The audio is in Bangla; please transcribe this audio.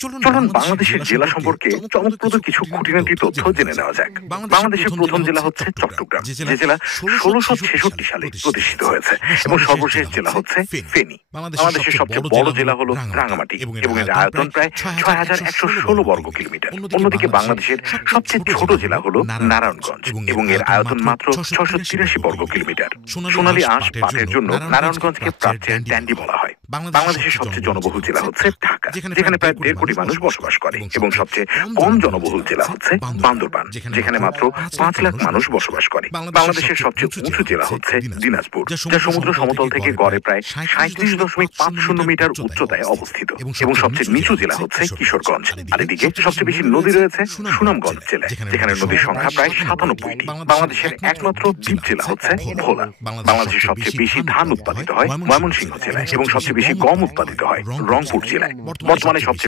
চলুন বাংলাদেশের জেলা সম্পর্কে চমকপ্রদ কিছু খুঁটিনাটি তথ্য জেনে নেওয়া যাক। বাংলাদেশের প্রথম জেলা হচ্ছে চট্টগ্রাম, যে জেলা ১৬৬৬ সালে প্রতিষ্ঠিত হয়েছে, এবং সর্বশেষ জেলা হচ্ছে ফেনী। বাংলাদেশের সবচেয়ে বড় জেলা হলো রাঙামাটি, এবং এর আয়তন প্রায় ৬,১১৬ বর্গ কিলোমিটার। অন্যদিকে বাংলাদেশের সবচেয়ে ছোট জেলা হলো নারায়ণগঞ্জ, এবং এর আয়তন মাত্র ৬৮৩ বর্গ কিলোমিটার। সোনালী আঁশ পাটের জন্য নারায়ণগঞ্জকে প্রাচ্যের ড্যান্ডি বলা হয়। বাংলাদেশের সবচেয়ে জনবহুল জেলা হচ্ছে ঢাকা, যেখানে প্রায় ১.৫ কোটি মানুষ বসবাস করে, এবং সবচেয়ে কম জনবহুল জেলা হচ্ছে বান্দরবান, যেখানে মাত্র ৫ লাখ মানুষ বসবাস করে। বাংলাদেশের সবচেয়ে উঁচু জেলা হচ্ছে দিনাজপুর, যা সমুদ্র সমতল থেকে গড়ে প্রায় ৩৭.৫০ মিটার উচ্চতায় অবস্থিত, এবং সবচেয়ে নিচু জেলা হচ্ছে কিশোরগঞ্জ। আর এদিকে সবচেয়ে বেশি নদী রয়েছে সুনামগঞ্জ জেলায়, যেখানে নদীর সংখ্যা প্রায় ৯৭টি। বাংলাদেশের একমাত্র দ্বীপ জেলা হচ্ছে ভোলা। বাংলাদেশের সবচেয়ে বেশি ধান উৎপাদিত হয় ময়মনসিংহ জেলায়, এবং সবচেয়ে বেশি গম উৎপাদিত হয় রংপুর জেলায়। বর্তমানে সবচেয়ে